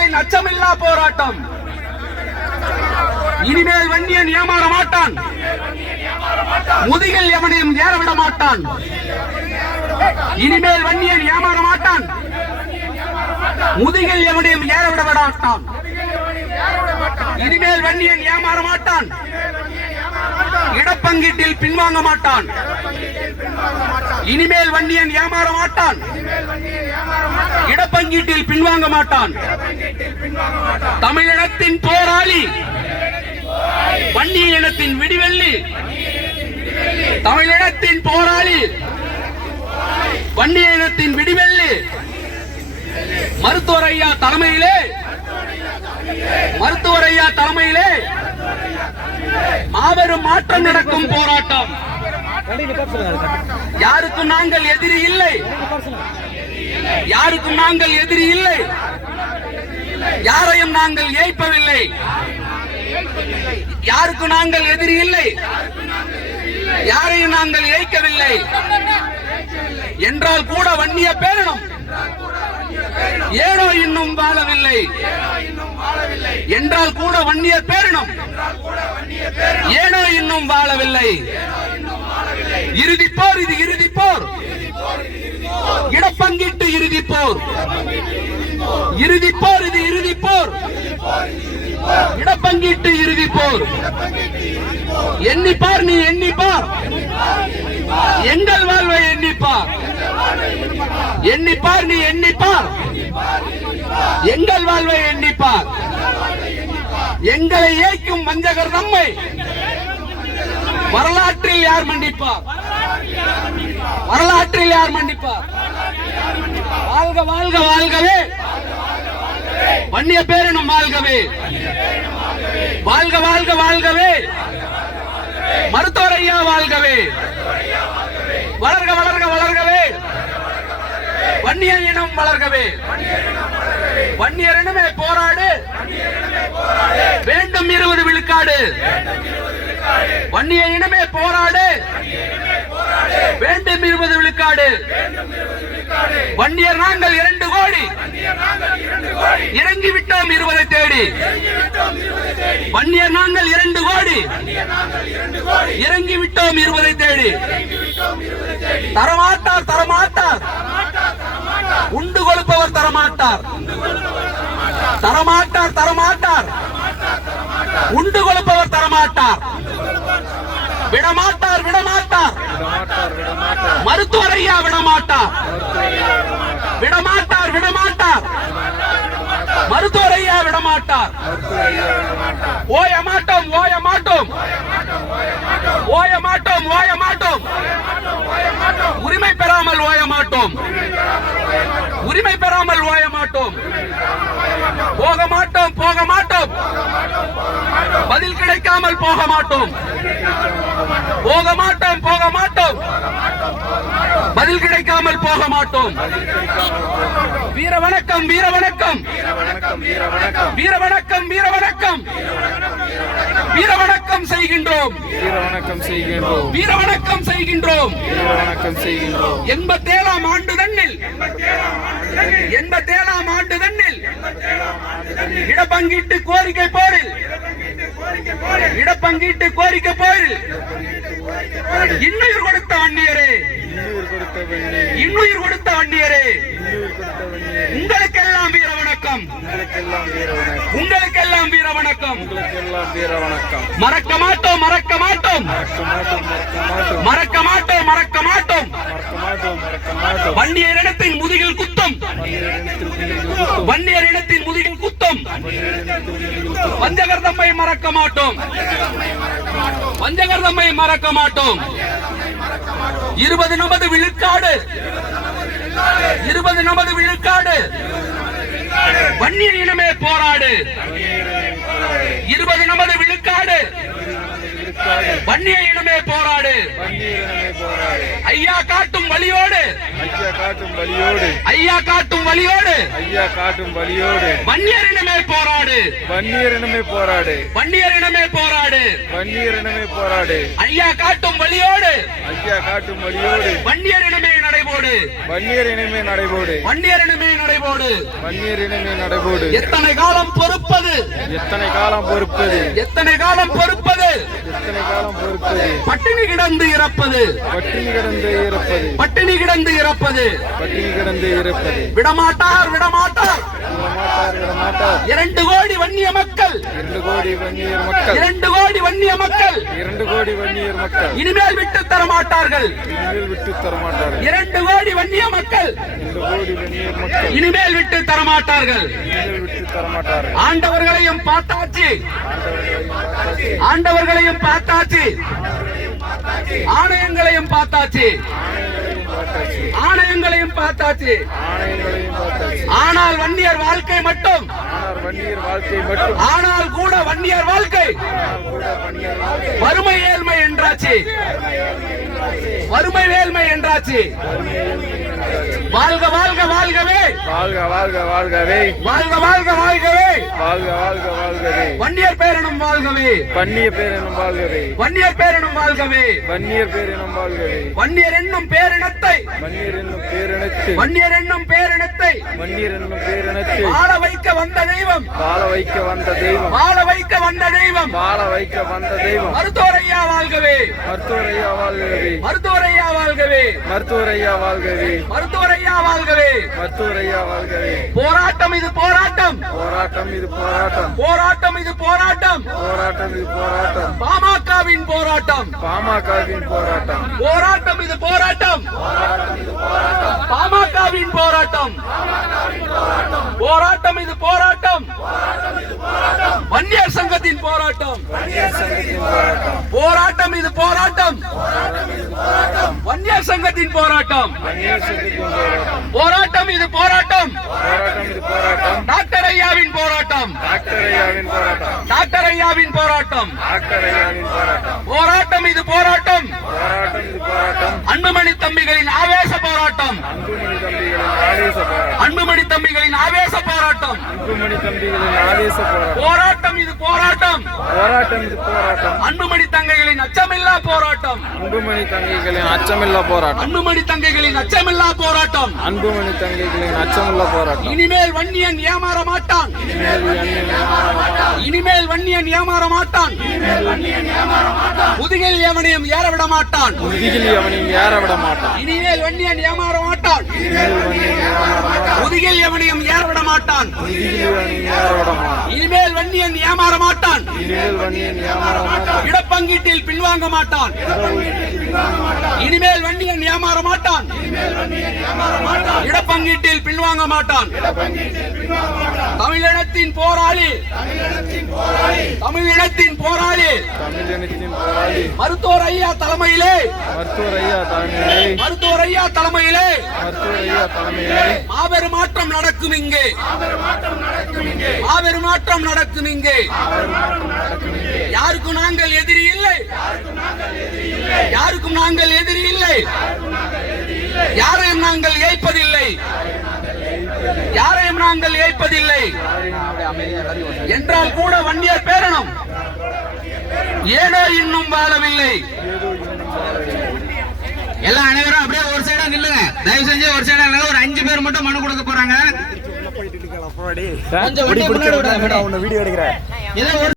வன்னியர்களின் அச்சமில்லா போராட்டம். இனிமேல் வன்னியன் ஏமாற மாட்டான். முதுகில் எவனையும் ஏறவிட மாட்டான். இனிமேல் வன்னியன் ஏமாற மாட்டான். முதுகில் எவனையும் ஏறவிட மாட்டான். இனிமேல் வன்னியன் ஏமாற மாட்டான். இடப்பங்கீட்டில் பின்வாங்க மாட்டான். இனிமேல் வன்னியன் ஏமாற மாட்டான். இடப்பங்கீட்டில் பின்வாங்க மாட்டான். தமிழினத்தின் போராளி, வன்னிய இனத்தின் விடிவெள்ளி. தமிழினத்தின் போராளி, வன்னிய இனத்தின் விடிவெள்ளி. மருத்துவர் ஐயா தலைமையிலே மாபெரும் மாற்றம் நடக்கும் போராட்டம். யாருக்கும் நாங்கள் எதிரி இல்லை. யாருக்கும் நாங்கள் எதிரி இல்லை. யாரையும் நாங்கள் ஏய்ப்பவில்லை. யாருக்கும் நாங்கள் எதிரி இல்லை. யாரையும் நாங்கள் ஏய்க்கவில்லை. என்றால் கூட வன்னிய பேரினம் ஏனோ இன்னும் வாழவில்லை. என்றால் கூட வன்னிய பேரினம் ஏனோ இன்னும் வாழவில்லை. இறுதிப்போர், இது இறுதிப்போர். இடப்பங்கீட்டு இறுதிப்போர். இறுதிப்போர், இது இறுதிப்போர். இடப்பங்கீட்டு இறுதிப்போர். எண்ணிப்பார், நீ எண்ணிப்பார். எங்கள் வாழ்வை எண்ணிப்பார். எண்ணிப்பார், நீ எண்ணிப்பார். எங்கள் வாழ்வை எண்ணிப்பார். எங்களை ஏய்க்கும் வஞ்சகர் நம்மை வரலாற்றில் யார் மன்னிப்பார்? வரலாற்றில் யார் மன்னிப்பார்? வாழ்க வாழ்க வாழ்கவே வன்னிய பேரினம் வாழ்கவே. வாழ்க வாழ்க வாழ்கவே மருத்துவர் ஐயா வாழ்கவே. வளர்க வளர்க வளர்கவே வன்னிய இனம் வளர்கவே. வன்னியர் இனமே போராடு, வேண்டும் 20 விழுக்காடு. வன்னிய இனமே போராடு, வேண்டும் 20 விழுக்காடு. வன்னியர் நாங்கள் 2 கோடி இறங்கிவிட்டோம் 20 தேடி. வன்னியர் நாங்கள் 2 கோடி இறங்கிவிட்டோம் 20 தேடி. தரமாட்டார், தரமாட்டார். உண்டு கொடுப்பவர் தரமாட்டார். தரமாட்டார், தரமாட்டார். உண்டு கொடுப்பவர் தரமாட்டார். விடமாட்டார், விடமாட்டார். மருத்துவர் ஐயா விடமாட்டார். விடமாட்டார், விடமாட்டார். மருத்துவர் ஐயா விடமாட்டார். ஓய மாட்டோம், ஓய மாட்டோம். ஓய மாட்டோம், ஓய மாட்டோம். உரிமை பெறாமல் ஓய மாட்டோம். உரிமை பெறாமல் ஓய மாட்டோம். போக மாட்டோம், போக மாட்டோம். பதில் கிடைக்காமல் போக மாட்டோம். போக மாட்டோம், போக மாட்டோம். பதில் கிடைக்காமல் போக மாட்டோம். வீர வணக்கம், வீர வணக்கம். வீர வணக்கம், வீர வணக்கம். வீர வணக்கம் செய்கின்றோம். வீர வணக்கம் செய்கின்றோம். வீர வணக்கம் செய்கின்றோம். வீர வணக்கம் செய்கின்றோம். 87ஆம் ஆண்டு தன்னில் 87ஆம் ஆண்டு தன்னில் இடப்பங்கீட்டு கோரிக்கை போரில் இடப்பங்கீட்டு கோரிக்கை போரில் இன்னுயிர் கொடுத்த வன்னியரே, இன்னுயிர் கொடுத்த வன்னியரே, உங்களுக்கெல்லாம் வீர வணக்கம். உங்களுக்கெல்லாம் வீர வணக்கம். மறக்க மாட்டோம், மறக்க மாட்டோம். மறக்க மாட்டோம், மறக்க மாட்டோம். வன்னியர் இனத்தின் முதுகில் குத்தம். வன்னியர் இனத்தின் முதுகில் குத்தம். வஞ்சகர் தம்மை மறக்க மாட்டோம். வஞ்சகர் தம்மை மறக்க மாட்டோம். 20 நமது விழுக்காடு. 20 நமது விழுக்காடு. வன்னியர் இனமே போராடு. 20 நமது விழுக்காடு. வன்னிய இனமே போராடு. ஐயா காட்டும் வழியோடு. ஐயா காட்டும் வழியோடு. வன்னியர் இனமே போராடு. வன்னியர் இனமே போராடு. வன்னியர் இனமே போராடு. வன்னியர் இனமே போராடு. ஐயா காட்டும் வழியோடு. ஐயா காட்டும் வழியோடு. வன்னியர் இனமே நடைபோடு வன்னியர் இனமே நடைபோடு வன்னியர் இனமே நடைபோடு வன்னியர் இனமே நடைபோடு எத்தனை காலம் பொறுப்பது எத்தனை காலம் பொறுப்பது எத்தனை காலம் பொறுப்பது எத்தனை காலம் பொறுப்பது பட்டினி கிடந்து இறப்பது பட்டினி கிடந்து இறப்பது பட்டினி கிடந்து இறப்பது பட்டினி கிடந்து இறப்பது விடமாட்டார் விடமாட்டார் விடமாட்டார் விடமாட்டார் 2 கோடி வன்னிய மக்கள் 2 கோடி வன்னியர் மக்கள் 2 கோடி வன்னிய மக்கள் 2 கோடி வன்னியர் மக்கள் இனிமேல் விட்டு தர மாட்டார்கள் இனிமேல் விட்டு தர மாட்டார்கள் 2 கோடி வன்னிய மக்கள் 2 கோடி வன்னியர் மக்கள் இனிமேல் விட்டு தர மாட்டார்கள் இனிமேல் விட்டு தர மாட்டார்கள் ஆண்டவர்களையும் பார்த்தாச்சு ஆண்டவர்களையும் பார்த்தாச்சு ஆணையங்களையும் பார்த்தாச்சு ஆணையங்களையும் பார்த்தாச்சு ஆணையங்களையும் பார்த்தாச்சு ஆனால் வன்னியர் வாழ்க்கை மட்டும் ஆனால் வன்னியர் வாழ்க்கை மட்டும் ஆனால் கூட வன்னியர் வாழ்க்கை வறுமை ஏழ்மை என்றாச்சு வறுமை வேல்மை என்றாச்சு வாழ்க வாழ்க வாழ்கவே வாழ்க வாழ்க வாழ்கவே வாழ்க வாழ்க வாழ்கவே வாழ்க வாழ்க வாழ்கவே வன்னியர் பேரனும் வாழ்கவே வன்னிய பேரெனும் வாழ்கவே வன்னியர் பேரனும் வாழ்கவே வன்னியர் பேரெனும் வாழ்கவே வன்னியர் என்னும் பேரினத்தை வன்னியர் என்னும் பேரினத்தை வன்னியர் என்னும் பேரினத்தை வன்னியர் என்னும் பேரினத்தை வாழ வைக்க வந்த தெய்வம் வாழ வைக்க வந்த தெய்வம் வாழ வைக்க வந்த தெய்வம் வாழ வைக்க வந்த தெய்வம் மருத்துவரையா வாழ்கவே மருத்துவரையா வாழ்கவே மருத்துவரையா வாழ்கவே மருத்துவரையா வாழ்கவே மருத்துவரையா வாழ்கவே மருத்துவரையா வாழ்கவே போராட்டம் இது போராட்டம் போராட்டம் இது போராட்டம் போராட்டம் இது போராட்டம் போராட்டம் இது போராட்டம் பாமகவின் போராட்டம் பாமகவின் போராட்டம் போராட்டம் இது போராட்டம் பாமகவின் போராட்டம் போராட்டம் இது போராட்டம் வன்னியர் சங்கத்தின் போராட்டம் வன்னியர் சங்கத்தின் போராட்டம் போராட்டம் இது போராட்டம் வன்னியர் சங்கத்தின் போராட்டம் வன்னியர் சங்கத்தின் போராட்டம் போராட்டம் இது போராட்டம் போராட்டம் இது போராட்டம் டாக்டர் ஐயாவின் போராட்டம் டாக்டர் ஐயாவின் போராட்டம் டாக்டர் ஐயாவின் போராட்டம் டாக்டர் ஐயாவின் போராட்டம் போராட்டம் இது போராட்டம் போராட்டம் இது போராட்டம் அன்புமணி தம்பிகளின் ஆவேச போராட்டம் அன்புமணி தம்பிகளின் ஆவேச போராட்டம் அன்புமணி தம்பிகளின் ஆவேச போராட்டம் அன்புமணி தம்பிகளின் ஆவேச போராட்டம் போராட்டம் இது போராட்டம் போராட்டம் இது போராட்டம் அன்புமணி தங்கைகளின் அச்சமில்லா போராட்டம் அன்புமணி தங்கைகளின் அச்சமில்லா போராட்டம் அன்புமணி தங்கைகளின் அச்சமில்லா போராட்டம் அன்புமணி தங்கைகளின் அச்சமில்லா போராட்டம் இனிமேல் வன்னியன் ஏமாற மாட்டான் இனிமேல் வன்னியன் ஏமாற மாட்டான் முதுகில் எவனையும் ஏற விட மாட்டான் முதுகில் அவனையும் ஏற விட மாட்டான் இனிமேல் வன்னியன் ஏமாற மாட்டான் முதுகில் எவனையும் ஏற விட மாட்டான் முதுகில் அவனையும் ஏற விட மாட்டான் இனிமேல் வன்னியன் ஏமாற மாட்டான் இனிமேல் வன்னியன் ஏமாற மாட்டான் இடப்பங்கீட்டில் பின்வாங்க மாட்டான் இனிமேல் வன்னியன் ஏமாற மாட்டான் இடப்பங்கீட்டில் பின்வாங்க மாட்டான் தமிழினத்தின் போராளி தமிழினத்தின் போராளி தமிழினத்தின் போராளி மருத்துவர் ஐயா தலைமையிலே மருத்துவர் ஐயா தலைமையிலே மருத்துவர் ஐயா தலைமையிலே மருத்துவர் ஐயா தலைமையிலே மாபெரும் மாற்றம் நடக்கும் இங்கே மாபெரும் மாற்றம் நடக்கும் இங்கே யாருக்கும் நாங்கள் எதிரி இல்லை யாருக்கும் நாங்கள் எதிரி இல்லை யாரையும் நாங்கள் ஏய்ப்பதில்லை யாரையும் நாங்கள் ஏய்ப்பதில்லை என்றால் கூட வன்னியர் பேரணம் ஏனோ இன்னும் வாழவில்லை. எல்லாம் அனைவரும் அப்படியே ஒரு சைடா நில்லுங்க, தயவு செஞ்சு ஒரு சைடா இல்ல. ஒரு 5 பேர் மட்டும் மனு கொடுக்க போறாங்க. கொஞ்சம் வீடியோ எடுக்கிறேன்.